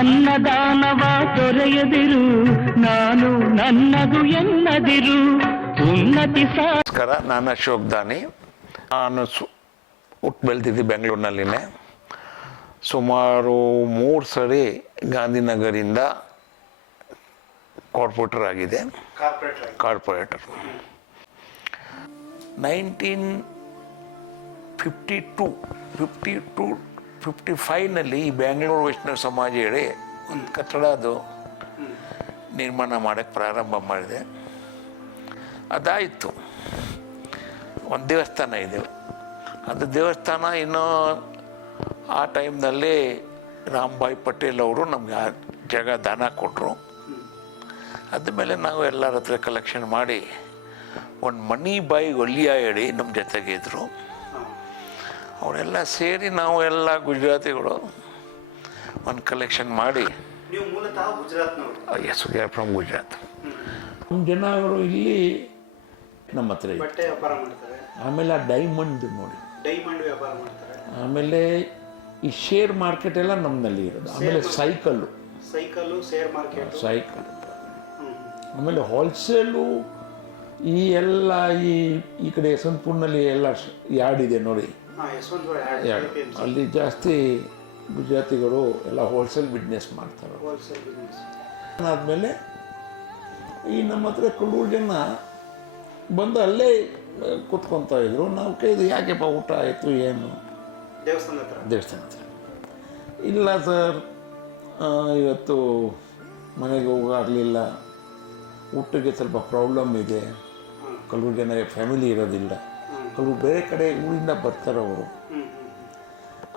ಅನ್ನದಾನವ ತೊರೆಯದಿರು, ನಾನು ನನ್ನದು ಎನ್ನದಿರು. ಉನ್ನತಿ ನಮಸ್ಕಾರ, ನಾನು ಅಶೋಕ್ ದಾನಿ. ನಾನು ಹುಟ್ಟು ಬೆಳೆದಿದ್ದು ಬೆಂಗಳೂರಿನಲ್ಲಿನೇ. ಸುಮಾರು 3 ಸರಿ ಗಾಂಧಿನಗರಿಂದ ಕಾರ್ಪೊರೇಟರ್ ಆಗಿದೆ. ಕಾರ್ಪೊರೇಟರ್ 1952-55ನಲ್ಲಿ ಈ ಬೆಂಗಳೂರು ವೈಷ್ಣವ ಸಮಾಜ ಹೇಳಿ ಒಂದು ಕಟ್ಟಡ ಅದು ನಿರ್ಮಾಣ ಮಾಡೋಕ್ಕೆ ಪ್ರಾರಂಭ ಮಾಡಿದೆ. ಅದಾಯಿತು. ಒಂದು ದೇವಸ್ಥಾನ ಇದೆ. ಅದು ದೇವಸ್ಥಾನ ಇನ್ನೂ ಆ ಟೈಮ್ನಲ್ಲಿ ರಾಮ್ಭಾಯ್ ಪಟೇಲ್ ಅವರು ನಮಗೆ ಆ ಜಾಗ ದಾನ ಕೊಟ್ಟರು. ಅದ್ಮೇಲೆ ನಾವು ಎಲ್ಲರ ಹತ್ರ ಕಲೆಕ್ಷನ್ ಮಾಡಿ ಒಂದು ಮಣಿಬಾಯಿ ಒಳ್ಳಿಯ ಹೇಳಿ ನಮ್ಮ ಜೊತೆಗೆ ಇದ್ದರು. ಅವರೆಲ್ಲ ಸೇರಿ ನಾವು ಎಲ್ಲ ಗುಜರಾತಿಗಳು ಒಂದು ಕಲೆಕ್ಷನ್ ಮಾಡಿ. Yes, we are from Gujarat. ನಮ್ಮ ಜನಗಳು ಇಲ್ಲಿ ನಮ್ಮ ಹತ್ರ ಆಮೇಲೆ ಆ ಡೈಮಂಡ್ ನೋಡಿ, ಆಮೇಲೆ ಈ ಶೇರ್ ಮಾರ್ಕೆಟ್ ಎಲ್ಲ ನಮ್ಮಲ್ಲಿ ಇರೋದು. ಆಮೇಲೆ ಸೈಕಲ್, ಆಮೇಲೆ ಹೋಲ್ಸೇಲು ಈ ಎಲ್ಲ ಈ ಕಡೆ ಯಶವಂತಪುರ್ನಲ್ಲಿ ಎಲ್ಲ ಯಾರ್ಡ್ ಇದೆ ನೋಡಿ, ಯಾರ್ಡ್ ಅಲ್ಲಿ ಜಾಸ್ತಿ ಗುಜರಾತಿಗಳು ಎಲ್ಲ ಹೋಲ್ಸೇಲ್ ಬಿಸ್ನೆಸ್ ಮಾಡ್ತಾರೆ. ಆದಮೇಲೆ ಈ ನಮ್ಮ ಹತ್ರ ಕೆಲವು ಜನ ಬಂದು ಅಲ್ಲೇ ಕೂತ್ಕೊತಾ ಇದ್ರು. ನಾವು ಕೇಳಿದ್ವಿ, ಯಾಕೆಪ್ಪ ಊಟ ಆಯಿತು ಏನು? ದೇವಸ್ಥಾನ ಹತ್ರ. ಇಲ್ಲ ಸರ್, ಇವತ್ತು ಮನೆಗೆ ಹೋಗಾಗಲಿಲ್ಲ, ಊಟಕ್ಕೆ ಸ್ವಲ್ಪ ಪ್ರಾಬ್ಲಮ್ ಇದೆ. ಕೆಲವು ಜನ ಫ್ಯಾಮಿಲಿ ಇರೋದಿಲ್ಲ, ಕೆಲವು ಬೇರೆ ಕಡೆ ಊರಿಂದ ಬರ್ತಾರೆ ಅವರು.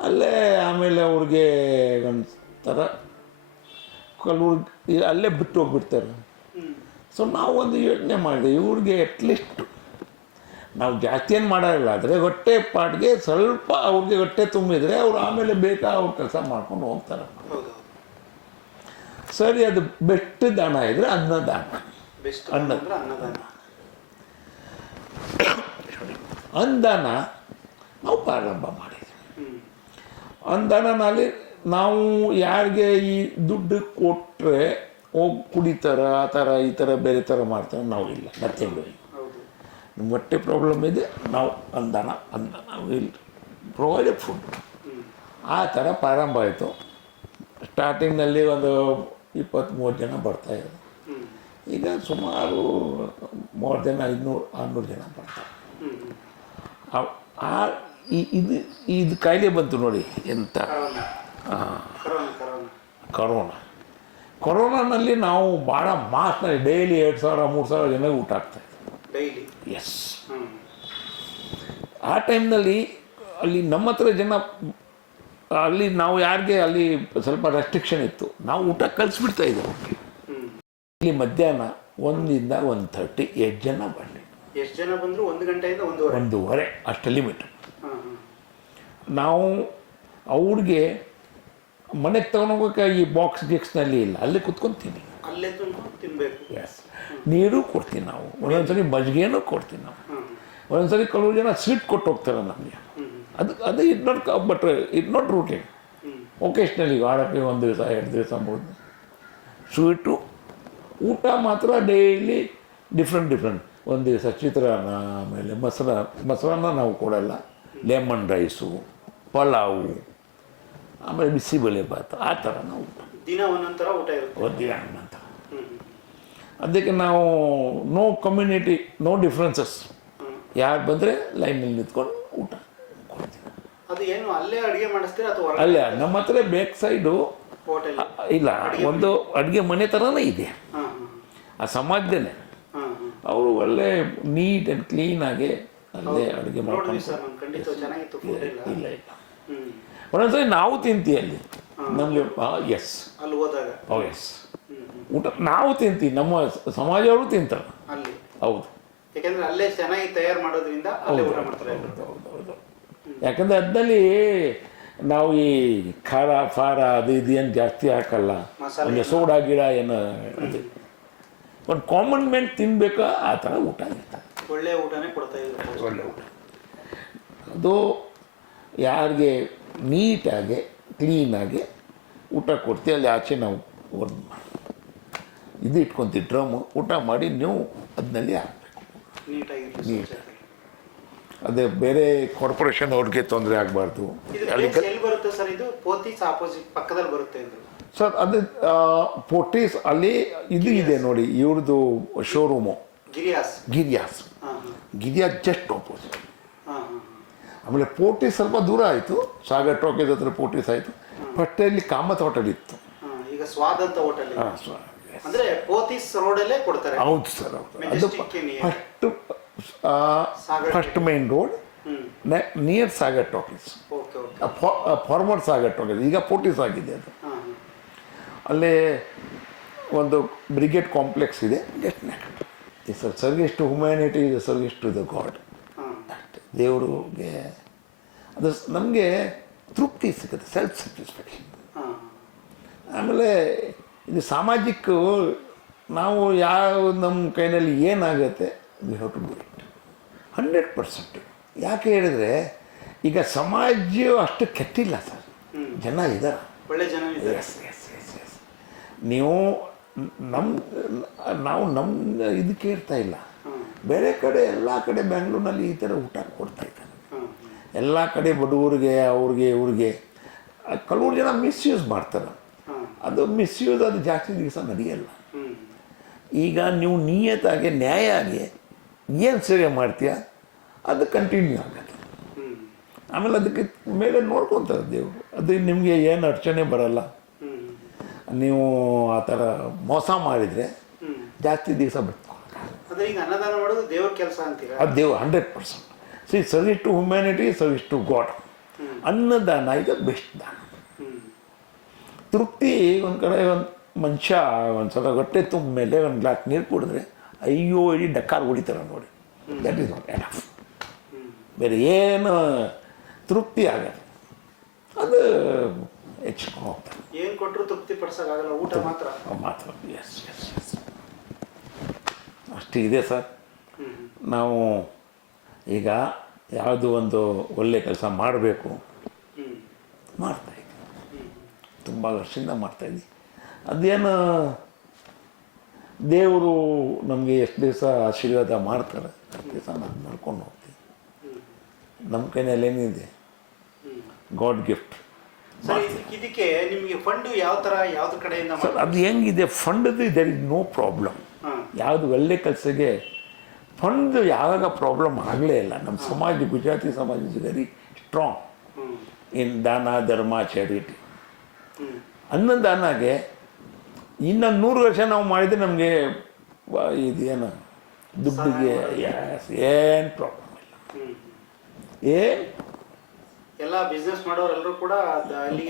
ಅಲ್ಲೇ ಆಮೇಲೆ ಅವ್ರಿಗೆ ಒಂಥರ ಕೆಲವು ಅಲ್ಲೇ ಬಿಟ್ಟು ಹೋಗ್ಬಿಡ್ತಾರೆ. ಸೊ ನಾವು ಒಂದು ಯೋಚನೆ ಮಾಡಿದೆ, ಇವ್ರಿಗೆ ಅಟ್ಲೀಸ್ಟ್ ನಾವು ಜಾಸ್ತಿ ಏನು ಮಾಡೋಲ್ಲ, ಆದರೆ ಹೊಟ್ಟೆ ಪಾಟಿಗೆ ಸ್ವಲ್ಪ ಅವ್ರಿಗೆ ಹೊಟ್ಟೆ ತುಂಬಿದರೆ ಅವ್ರು ಆಮೇಲೆ ಬೇಕಾ ಅವ್ರ ಕೆಲಸ ಮಾಡ್ಕೊಂಡು ಹೋಗ್ತಾರೆ. ಸರಿ, ಅದು ಬೆಸ್ಟ್ ದಾನ ಇದ್ರೆ ಅನ್ನದಾನ. ಅನ್ನದಾನ ನಾವು ಪ್ರಾರಂಭ ಮಾಡಿದ್ವಿ. ಅನ್ನದಾನಲ್ಲಿ ನಾವು ಯಾರಿಗೆ ಈ ದುಡ್ಡು ಕೊಟ್ಟರೆ ಹೋಗಿ ಕುಡಿತಾರೆ, ಆ ಥರ ಈ ಥರ ಬೇರೆ ಥರ ಮಾಡ್ತಾರೆ, ನಾವು ಇಲ್ಲ. ನಥಿಂಗ್. ನಮ್ಮ ಹೊಟ್ಟೆ ಪ್ರಾಬ್ಲಮ್ ಇದೆ, ನಾವು ಅನ್ನದಾನ ವಿಲ್ ಪ್ರೊವೈಡೆಡ್ ಫುಡ್. ಆ ಥರ ಪ್ರಾರಂಭ ಆಯಿತು. ಸ್ಟಾರ್ಟಿಂಗ್ನಲ್ಲಿ ಒಂದು 20-30 ಜನ ಬರ್ತಾಯಿದ್ರು. ಈಗ ಸುಮಾರು ಮೋರ್ ದೆನ್ 500-600 ಜನ ಬರ್ತಾರೆ. ಇದು ಕಾಯಿಲೆ ಬಂತು ನೋಡಿ, ಎಂಥ ಕೊರೋನಾನಲ್ಲಿ ನಾವು ಭಾಳ ಮಾಸ್ನಲ್ಲಿ ಡೈಲಿ 2000-3000 ಜನಕ್ಕೆ ಊಟ ಆಗ್ತಾಯಿತ್ತು. ಎಸ್. ಆ ಟೈಮ್ನಲ್ಲಿ ಅಲ್ಲಿ ನಮ್ಮ ಹತ್ರ ಜನ ಅಲ್ಲಿ ನಾವು ಯಾರಿಗೆ ಅಲ್ಲಿ ಸ್ವಲ್ಪ ರೆಸ್ಟ್ರಿಕ್ಷನ್ ಇತ್ತು, ನಾವು ಊಟ ಕಳಿಸ್ಬಿಡ್ತಾ ಇದ್ದೆವು. ಇಲ್ಲಿ ಮಧ್ಯಾಹ್ನ 1ರಿಂದ 1:30 8 ಜನ ಬರಲಿ. ಎಷ್ಟು ಜನ ಬಂದರು? 1 ಗಂಟೆಯಿಂದ 1:30 ಅಷ್ಟು ಲಿಮಿಟ್. ನಾವು ಅವ್ರಿಗೆ ಮನೆಗೆ ತೊಗೊಂಡೋಗೋಕೆ ಈ ಗಿಕ್ಸ್ನಲ್ಲಿ ಇಲ್ಲ, ಅಲ್ಲೇ ಕುತ್ಕೊಂಡು ಅಲ್ಲೇ ತಿನ್ನಬೇಕು. ಎಸ್. ನೀರು ಕೊಡ್ತೀವಿ ನಾವು, ಒಂದೊಂದ್ಸರಿ ಮಜ್ಜಿಗೆನೂ ಕೊಡ್ತೀವಿ ನಾವು, ಒಂದೊಂದ್ಸರಿ ಕೆಲವು ಜನ ಸ್ವೀಟ್ ಕೊಟ್ಟು ಹೋಗ್ತಾರೆ ನಮಗೆ. ಅದು ಇಟ್ ನಾಟ್ ರೂಟೀನ್. ಒಕೇಶ್ನಲಿ ವಾರಕ್ಕೆ 1 ದಿವಸ 2 ದಿವಸ 3 ದಿವಸ ಸ್ವೀಟು. ಊಟ ಮಾತ್ರ ಡೈಲಿ ಡಿಫ್ರೆಂಟ್. ಒಂದು ದಿವಸ ಚಿತ್ರಾನ್ನ, ಆಮೇಲೆ ಮೊಸರನ್ನ ನಾವು ಕೊಡಲ್ಲ, ಲೆಮನ್ ರೈಸು, ಪಲಾವು, ಆಮೇಲೆ ಬಿಸಿಬೇಳೆ ಭಾತ್, ಆ ಥರ ನಾವು ದಿನ ಒಂದೊಂಥರ ಊಟ ಇರುತ್ತೆ. ಒಂದಿನ ನಂತರ ಅದಕ್ಕೆ ನಾವು ನೋ ಕಮ್ಯುನಿಟಿ, ನೋ ಡಿಫ್ರೆನ್ಸಸ್. ಯಾರು ಬಂದರೆ ಲೈನಲ್ಲಿ ನಿಂತ್ಕೊಂಡು ಊಟ ಕೊಡ್ತೀವಿ. ಅದು ಏನು ಅಲ್ಲೇ ಅಡುಗೆ ಮಾಡಿಸ್ತೀರಾ ಅಥವಾ ಅಲ್ಲೇ ನಮ್ಮ ಹತ್ರ ಬ್ಯಾಕ್ ಸೈಡು ಇಲ್ಲ, ಒಂದು ಅಡುಗೆ ಮನೆ ಥರನೇ ಇದೆ. ಆ ಸಮಾಜದಲ್ಲೇ ಅವರು ಒಳ್ಳೆ ನೀಟ್ ಆ್ಯಂಡ್ ಕ್ಲೀನಾಗಿ ಅಲ್ಲೇ ಅಡುಗೆ ಮಾಡ್ಕೊಂಡು. ಇಲ್ಲ ಒಂದೊಂದ್ಸರಿ ನಾವು ತಿಂತೀವಿ ಅಲ್ಲಿ, ನಮಗೆ ಎಸ್ ಎಸ್ ಊಟ ನಾವು ತಿಂತೀವಿ, ನಮ್ಮ ಸಮಾಜವರು ತಿಂತಾರೆ. ಹೌದು, ಯಾಕಂದ್ರೆ ಅಲ್ಲೇ ಚೆನ್ನಾಗಿ ತಯಾರು ಮಾಡೋದ್ರಿಂದ ಹೌದು. ಯಾಕಂದರೆ ಅದ್ರಲ್ಲಿ ನಾವು ಈ ಖಾರ ಫಾರ ಅದು ಇದು ಏನು ಜಾಸ್ತಿ ಹಾಕಲ್ಲ, ಒಂದು ಸೋಡಾ ಗಿಡ ಏನು ಅದು ಒಂದು ಕಾಮನ್ ಮೆಂಟ್ ತಿನ್ಬೇಕಾ ಆ ಥರ ಊಟ ಇರ್ತಾರೆ. ಒಳ್ಳೆ ಊಟನೇ ಕೊಡ್ತಾ ಇದ್ದಾರೆ. ಒಳ್ಳೆ ಊಟ ಅದು ಯಾರಿಗೆ ನೀಟಾಗಿ ಕ್ಲೀನಾಗಿ ಊಟ ಕೊಡ್ತೀವಿ, ಅಲ್ಲಿ ಆಚೆ ನಾವು ಒಂದು ಇದು ಇಟ್ಕೊತೀವಿ ಡ್ರಮ್ಮು, ಊಟ ಮಾಡಿ ನೀವು ಅದನ್ನಲ್ಲಿ ಹಾಕಬೇಕು. ನೀಟಾಗಿ ಅದೇ ಬೇರೆ ಕಾರ್ಪೊರೇಷನ್ ಅವ್ರಿಗೆ ತೊಂದರೆ ಆಗಬಾರ್ದು. ಎಲ್ಲಿ ಬರುತ್ತೆ ಸರ್ ಇದು? ಪೋತೀಸ್ ಆಪೋಸಿಟ್ ಪಕ್ಕದಲ್ಲಿ ಬರುತ್ತೆ ಇದು ಸರ್. ಅದು ಪೋಟೀಸ್ ಅಲ್ಲಿ ಇದು ಇದೆ ನೋಡಿ, ಇವ್ರದ್ದು ಶೋರೂಮು ಗಿರಿಯಾಸ್ ಜಸ್ಟ್ ಆಪೋಸಿಟ್. ಆಮೇಲೆ ಪೋಟೀಸ್ ಸ್ವಲ್ಪ ದೂರ ಆಯಿತು, ಸಾಗರ್ ಟಾಕೀಸ್ ಹತ್ರ ಪೋಟೀಸ್ ಆಯಿತು. ಪಟ್ಟೆಯಲ್ಲಿ ಕಾಮತ್ ಹೋಟೆಲ್ ಇತ್ತು, ಈಗ ಸ್ವಾದ್ ಅಂತ ಹೋಟೆಲ್. ಅಂದ್ರೆ ಪೋತೀಸ್ ರೋಡಲ್ಲೇ ಕೊಡ್ತಾರೆ. ಹೌದು ಸರ್, ಹೌದು. ಅದು first main road near Sagar talkies, former Sagar talkies, ಈಗ ಪೋಟೀಸ್ ಆಗಿದೆ ಅದು. ಅಲ್ಲೇ ಒಂದು ಬ್ರಿಗೇಡ್ ಕಾಂಪ್ಲೆಕ್ಸ್ ಇದೆ, just next. Service to humanity is service to the god. ಅಷ್ಟೇ, ದೇವರಿಗೆ ಅದು ನಮಗೆ ತೃಪ್ತಿ ಸಿಗುತ್ತೆ, ಸೆಲ್ಫ್ ಸ್ಯಾಟಿಸ್ಫ್ಯಾಕ್ಷನ್. ಆಮೇಲೆ ಇದು ಸಾಮಾಜಿಕ, ನಾವು ಯಾವ ನಮ್ಮ ಕೈನಲ್ಲಿ ಏನಾಗುತ್ತೆ we have to do it 100%. ಯಾಕೆ ಹೇಳಿದ್ರೆ ಈಗ ಸಮಾಜ ಅಷ್ಟು ಕೆಟ್ಟಿಲ್ಲ ಸರ್, ಜನ ಇದ್ದಾರೆ, ಒಳ್ಳೆ ಜನ ಇದ್ದಾರೆ. Yes yes yes yes. ನೀವು ನಾವು ನಮ್ಮ ಇದು ಕೇಳ್ತಾ ಇಲ್ಲ. ಬೇರೆ ಕಡೆ ಎಲ್ಲ ಕಡೆ ಬೆಂಗಳೂರಿನಲ್ಲಿ ಈ ಥರ ಊಟ ಕೊಡ್ತಾ ಇದ್ದಾರೆ. ಎಲ್ಲ ಕಡೆ ಬಡವರಿಗೆ ಅವ್ರಿಗೆ ಇವ್ರಿಗೆ ಕೆಲವ್ರು ಜನ ಮಿಸ್ಯೂಸ್ ಮಾಡ್ತಾರೆ. ಅದು ಮಿಸ್ಯೂಸ್ ಅದು ಜಾಸ್ತಿ ದಿವಸ ನಡೆಯಲ್ಲ. ಈಗ ನೀವು ನಿಯತ್ತಾಗಿ ನ್ಯಾಯಾಗಿ ಏನು ಸೇವೆ ಮಾಡ್ತೀಯ ಅದು ಕಂಟಿನ್ಯೂ ಆಗುತ್ತೆ. ಆಮೇಲೆ ಅದಕ್ಕೆ ಮೇಲೆ ನೋಡ್ಕೊತಾರೆ ದೇವರು. ಅದು ನಿಮಗೆ ಏನು ಅಡಚಣೆ ಬರಲ್ಲ. ನೀವು ಆ ಥರ ಮೋಸ ಮಾಡಿದರೆ ಜಾಸ್ತಿ ದಿವಸ ಬಿಟ್ಟು ಅನ್ನದಾನ ಮಾಡೋದು ದೇವ್ರ ಕೆಲಸ ಅಂತೀರಾ? ಅದು ದೇವ್ರು 100%. See service to humanity, service to god. ಅನ್ನದಾನ ಇದು ಬೆಸ್ಟ್ ದಾನ. ತೃಪ್ತಿ ಒಂದು ಕಡೆ ಒಂದು ಮನುಷ್ಯ ಒಂದು ಸಲ ಹೊಟ್ಟೆ ತುಂಬ ಮೇಲೆ ಒಂದು ಗ್ಲಾಸ್ ನೀರು ಕುಡಿದ್ರೆ ಅಯ್ಯೋ ಇಡೀ ಡಕ್ಕಾರ್ ಹೊಡಿತಾರೆ ನೋಡಿ. That is not enough. ಬೇರೆ ಏನು ತೃಪ್ತಿ ಆಗಲ್ಲ, ಅದು ಹೆಚ್ಚಿಕೊಂಡು ಹೋಗ್ತಾರೆ. ಏನು ಕೊಟ್ಟರು ತೃಪ್ತಿ ಪಡಿಸೋಕ್ಕಾಗಲ್ಲ, ಊಟ ಮಾತ್ರ. ಎಸ್ ಎಸ್ ಎಸ್, ಅಷ್ಟು ಇದೆ ಸರ್. ನಾವು ಈಗ ಯಾವುದು ಒಂದು ಒಳ್ಳೆ ಕೆಲಸ ಮಾಡಬೇಕು ಮಾಡ್ತಾಯಿದ್ವಿ, ತುಂಬ ವರ್ಷದಿಂದ ಮಾಡ್ತಾಯಿದ್ವಿ. ಅದೇನು ದೇವರು ನಮಗೆ ಎಷ್ಟು ದಿವಸ ಆಶೀರ್ವಾದ ಮಾಡ್ತಾರೆ ಅಷ್ಟು ದಿವಸ ನಾವು ಮಾಡ್ಕೊಂಡು ಹೋಗ್ತೀವಿ. ನಮ್ಮ ಕೈನಲ್ಲಿ ಏನಿದೆ ಗಾಡ್ ಗಿಫ್ಟ್. ಇದಕ್ಕೆ ನಿಮಗೆ ಫಂಡ್ ಯಾವ ಥರ ಯಾವ್ದು ಕಡೆಯಿಂದ ಸರ್ ಅದು ಹೆಂಗಿದೆ ಫಂಡ್ದು ದೇರ್ ಇಸ್ ನೋ ಪ್ರಾಬ್ಲಮ್. ಯಾವುದು ಒಳ್ಳೆ ಕೆಲಸಕ್ಕೆ ಫಂಡ್ ಯಾವಾಗ ಪ್ರಾಬ್ಲಮ್ ಆಗಲೇ ಇಲ್ಲ. ನಮ್ಮ ಸಮಾಜ, ಗುಜರಾತಿ ಸಮಾಜ ಇಸ್ ವೆರಿ ಸ್ಟ್ರಾಂಗ್ ಇನ್ ದಾನ ಧರ್ಮ ಚಾರಿಟಿ. ಅನ್ನದಾನಾಗೆ ಇನ್ನು 100 ವರ್ಷ ನಾವು ಮಾಡಿದರೆ ನಮಗೆ ಇದೇನು ದುಡ್ಡಿಗೆ ಏನು ಪ್ರಾಬ್ಲಮ್ ಇಲ್ಲ. ಏನು ಎಲ್ಲ ಬಿಸ್ನೆಸ್ ಮಾಡೋರೆಲ್ಲರೂ ಕೂಡ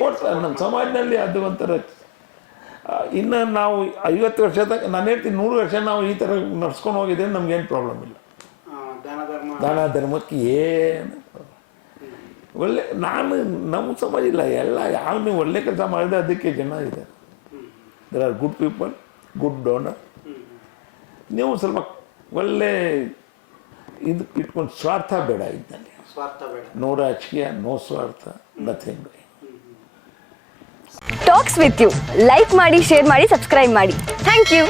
ಕೊಡ್ತಾರೆ ನಮ್ಮ ಸಮಾಜದಲ್ಲಿ. ಅದು ಒಂಥರ ಇನ್ನು ನಾವು 50 ವರ್ಷ ತನಕ ನಾನು ಹೇಳ್ತೀನಿ, 100 ವರ್ಷ ನಾವು ಈ ಥರ ನಡ್ಸ್ಕೊಂಡು ಹೋಗಿದ್ರೆ ನಮ್ಗೇನು ಪ್ರಾಬ್ಲಮ್ ಇಲ್ಲ. ದಾನ ಧರ್ಮಕ್ಕೆ ಏನು ಒಳ್ಳೆ ನಮ್ಮ ಸಮಾಜ ಇಲ್ಲ. ಎಲ್ಲ ಯಾವ ನೀವು ಒಳ್ಳೆ ಕೆಲಸ ಮಾಡಿದ್ರೆ ಅದಕ್ಕೆ ಜನ ಇದೆ. There are good people, good donor. ನೀವು ಸ್ವಲ್ಪ ಒಳ್ಳೆ ಇದು ಇಟ್ಕೊಂಡು ಸ್ವಾರ್ಥ ಬೇಡ ಇದ್ದಲ್ಲಿ. ನೋ ರಾಜಕೀಯ, ನೋ ಸ್ವಾರ್ಥ, nothing. Talks with you like ಮಾಡಿ, ಶೇರ್ ಮಾಡಿ, ಸಬ್ಸ್ಕ್ರೈಬ್ ಮಾಡಿ. Thank you.